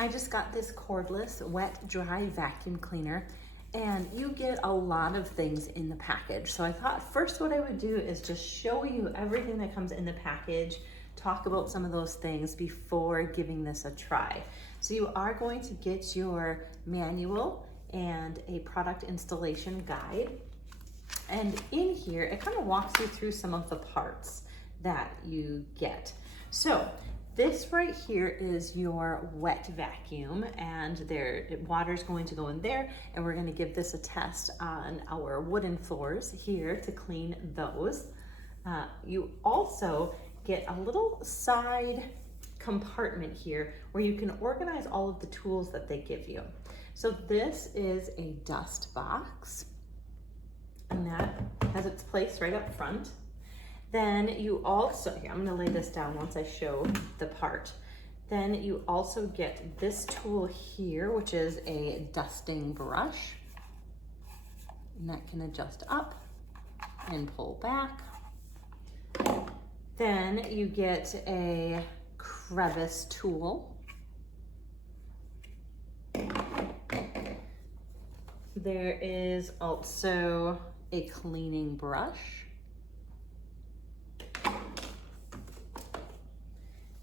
I just got this cordless wet dry vacuum cleaner, and you get a lot of things in the package. So I thought first what I would do is just show you everything that comes in the package, talk about some of those things before giving this a try. So you are going to get your manual and a product installation guide. And in here, it kind of walks you through some of the parts that you get. So this right here is your wet vacuum, and water's going to go in there, and we're going to give this a test on our wooden floors here to clean those. You also get a little side compartment here where you can organize all of the tools that they give you. So this is a dust box, and that has its place right up front. Then you also, here, I'm gonna lay this down once I show the part. Then you also get this tool here, which is a dusting brush. And that can adjust up and pull back. Then you get a crevice tool. There is also a cleaning brush.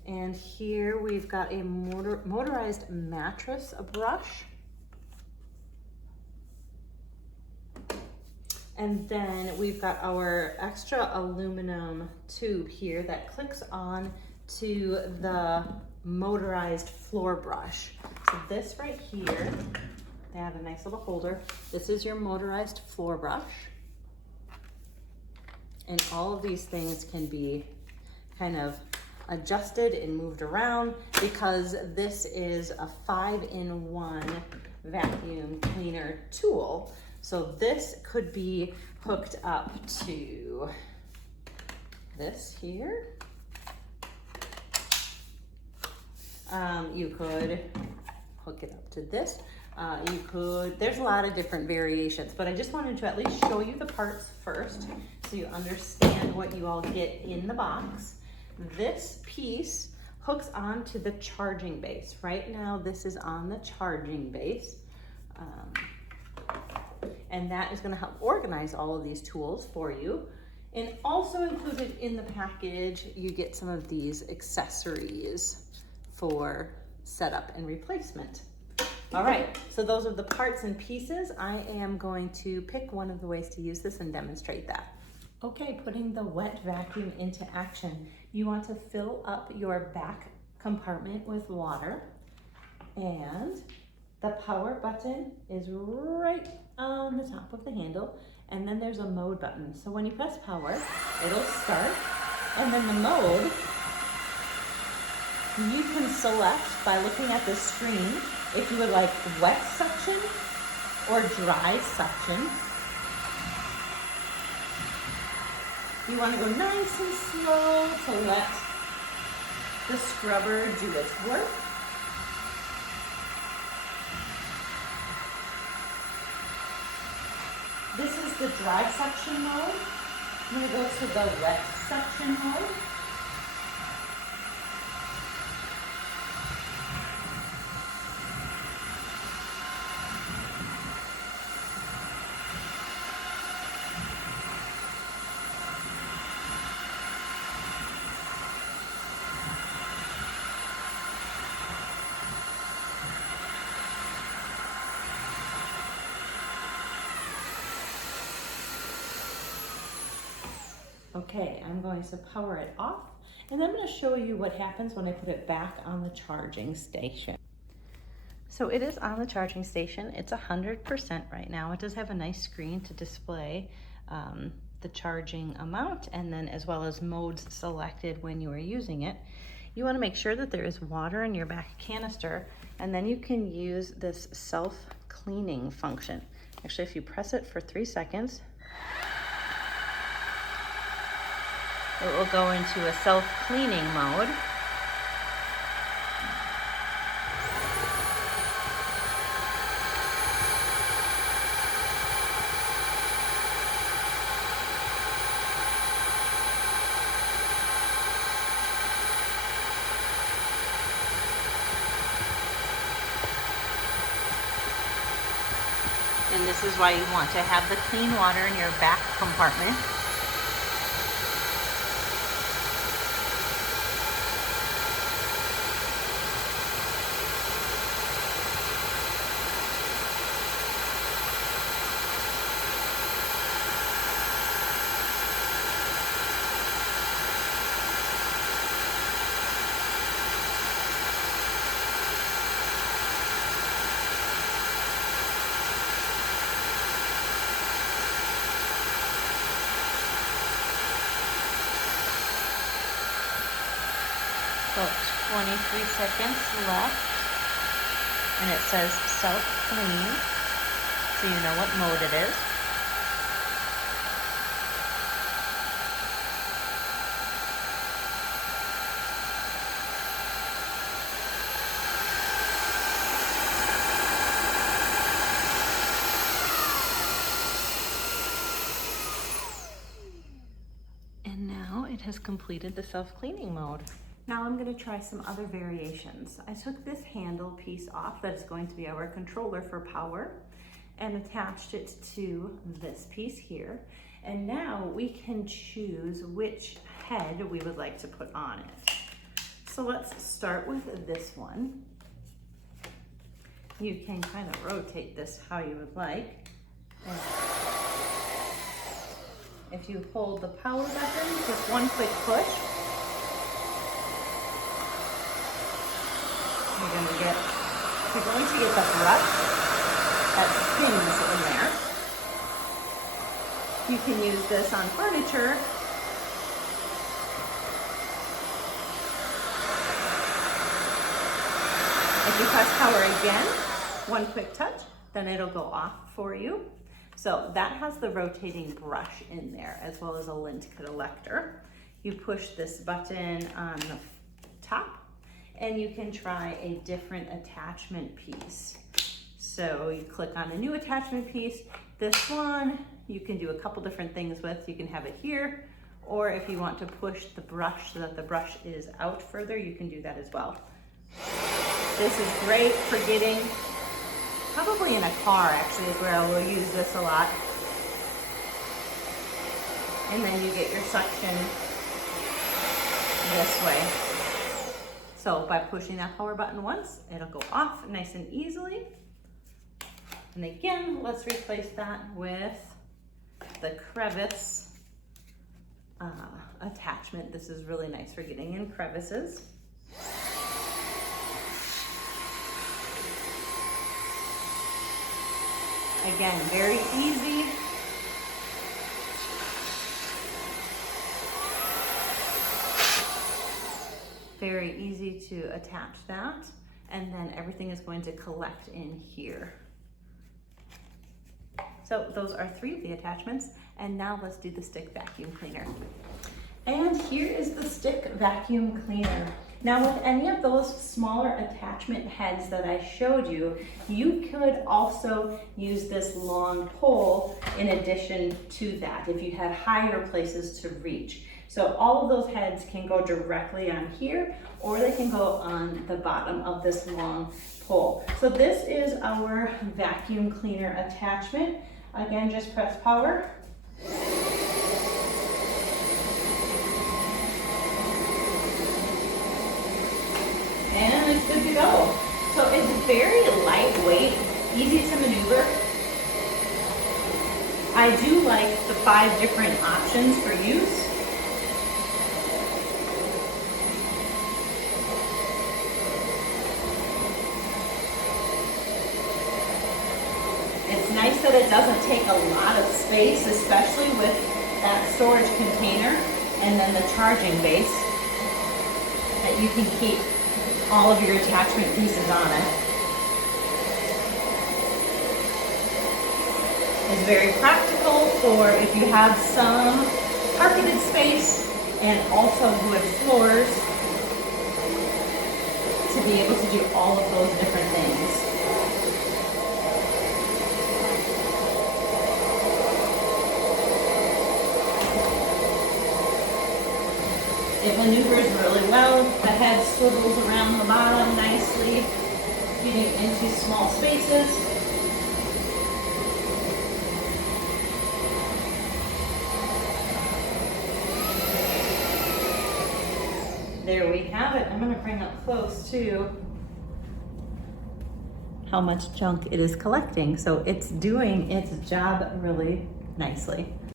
And here we've got a motorized mattress brush. And then we've got our extra aluminum tube here that clicks on to the motorized floor brush. So this right here, they have a nice little holder. This is your motorized floor brush. And all of these things can be kind of adjusted and moved around because this is a 5-in-1 vacuum cleaner tool. So this could be hooked up to this here. You could hook it up to this. There's a lot of different variations, but I just wanted to at least show you the parts first so you understand what you all get in the box. This piece hooks onto the charging base. Right now, this is on the charging base. And that is gonna help organize all of these tools for you. And also included in the package, you get some of these accessories for setup and replacement. All right, so those are the parts and pieces. I am going to pick one of the ways to use this and demonstrate that. Okay, putting the wet vacuum into action. You want to fill up your back compartment with water, and the power button is right on the top of the handle, and then there's a mode button. So when you press power, it'll start, and then the mode, you can select by looking at the screen if you would like wet suction or dry suction. You want to go nice and slow to let the scrubber do its work. This is the dry suction mode. I'm going to go to the wet suction mode. Okay, I'm going to power it off, and I'm going to show you what happens when I put it back on the charging station. So it is on the charging station. It's 100% right now. It does have a nice screen to display the charging amount, and then as well as modes selected when you are using it. You want to make sure that there is water in your back canister, and then you can use this self-cleaning function. Actually, if you press it for 3 seconds, it will go into a self-cleaning mode. And this is why you want to have the clean water in your back compartment. About 23 seconds left, and it says self-clean, so you know what mode it is. And now it has completed the self-cleaning mode. Now I'm going to try some other variations. I took this handle piece off that's going to be our controller for power and attached it to this piece here. And now we can choose which head we would like to put on it. So let's start with this one. You can kind of rotate this how you would like. And if you hold the power button, just one quick push, you're going to get the brush that spins in there. You can use this on furniture. If you press power again, one quick touch, then it'll go off for you. So that has the rotating brush in there, as well as a lint collector. You push this button on the top, and you can try a different attachment piece. So you click on a new attachment piece. This one, you can do a couple different things with. You can have it here, or if you want to push the brush so that the brush is out further, you can do that as well. This is great for getting, probably in a car actually is where I will use this a lot. And then you get your suction this way. So by pushing that power button once, it'll go off nice and easily. And again, let's replace that with the crevice attachment. This is really nice for getting in crevices. Again, very easy. Very easy to attach that, and then everything is going to collect in here. So those are 3 of the attachments, and now let's do the stick vacuum cleaner. And here is the stick vacuum cleaner. Now with any of those smaller attachment heads that I showed you, you could also use this long pole in addition to that if you had higher places to reach. So all of those heads can go directly on here, or they can go on the bottom of this long pole. So this is our vacuum cleaner attachment. Again, just press power. And it's good to go. So it's very lightweight, easy to maneuver. I do like the 5 different options for use. It's nice that it doesn't take a lot of space, especially with that storage container and then the charging base, that you can keep all of your attachment pieces on it. It's very practical for if you have some carpeted space and also wood floors to be able to do all of those different things. It maneuvers really well. The head swivels around the bottom nicely, getting into small spaces. there we have it. I'm gonna bring up close to how much junk it is collecting. So it's doing its job really nicely.